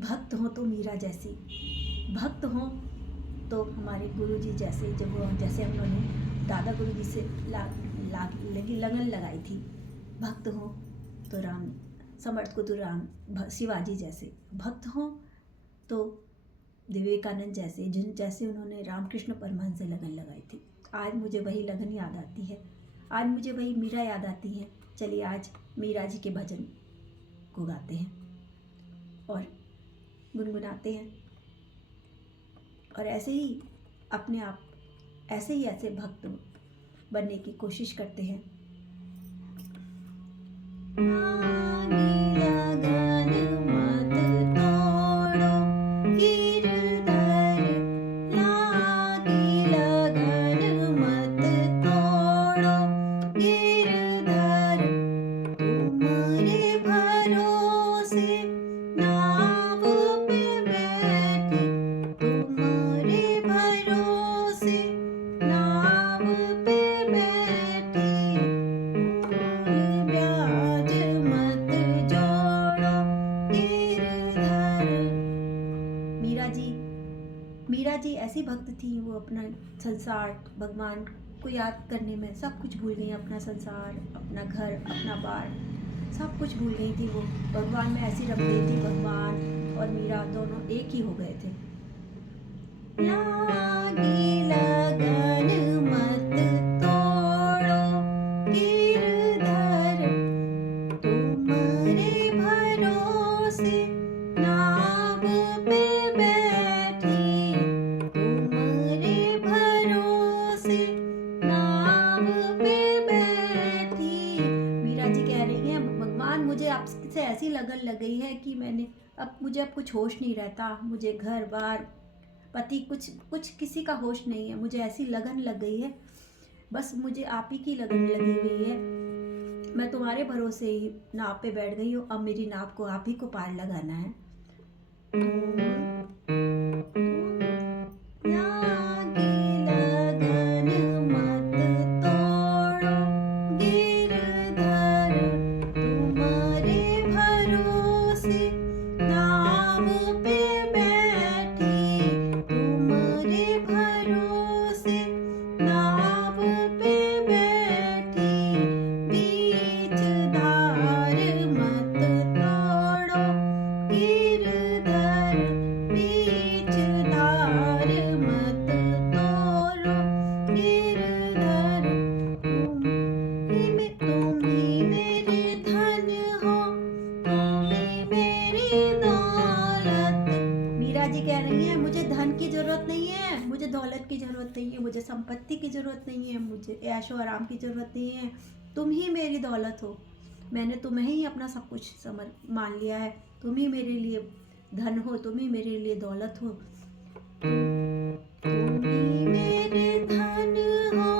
भक्त हो तो मीरा जैसी, भक्त हो तो हमारे गुरुजी जैसे, जैसे उन्होंने दादा गुरुजी से लगन लगाई थी। भक्त हो तो राम समर्थ को तो राम शिवाजी जैसे, भक्त हो तो विवेकानंद जैसे, जिन जैसे उन्होंने रामकृष्ण परमहंस से लगन लगाई थी। आज मुझे वही लगन याद आती है, आज मुझे वही मीरा याद आती है। चलिए आज मीरा जी के भजन को गाते हैं और गुनगुनाते हैं, और ऐसे ही अपने आप ऐसे भक्त बनने की कोशिश करते हैं। मीरा जी ऐसी भक्त थी, वो अपना संसार, भगवान को याद करने में सब कुछ भूल गई। अपना संसार, अपना घर, अपना बार, सब कुछ भूल गई थी। वो भगवान में ऐसी रम गई थी। भगवान और मीरा दोनों एक ही हो गए थे। लागी लगन मत तोड़ो गिरधर, तुम्हारे भरोसे नाव पे बैठी, तुम्हारे भरोसे नाव पे बैठी। मीरा जी कह रही हैं, भगवान मुझे आपसे ऐसी लगन लग गई है कि मुझे अब कुछ होश नहीं रहता। मुझे घर बार पति कुछ किसी का होश नहीं है। मुझे ऐसी लगन लग गई है, बस मुझे आप ही की लगन लगी हुई है। मैं तुम्हारे भरोसे ही नाव पे बैठ गई हूँ। अब मेरी नाव को आप ही को पार लगाना है। लागी लगन मत तोड़ो गिरधर, तुम्हारे भरोसे नाव पे बैठी, तुम्हारे भरोसे नाव पे बैठी। बीच धार मत तोड़ो गिरधर, बीच धार मत तोड़ो गिरधर, तुम ही मेरे धन हो, तुम ही मेरी दौलत। मीरा जी कह रही हैं, मुझे धन की जरूरत नहीं है, मुझे दौलत की जरूरत नहीं है, मुझे संपत्ति की जरूरत नहीं है, मुझे ऐशो आराम की जरूरत नहीं है। तुम ही मेरी दौलत हो। मैंने तुम्हें ही अपना सब कुछ मान लिया है। तुम ही मेरे लिए धन हो, तुम ही मेरे लिए दौलत हो। तुम ही मेरे धन हो,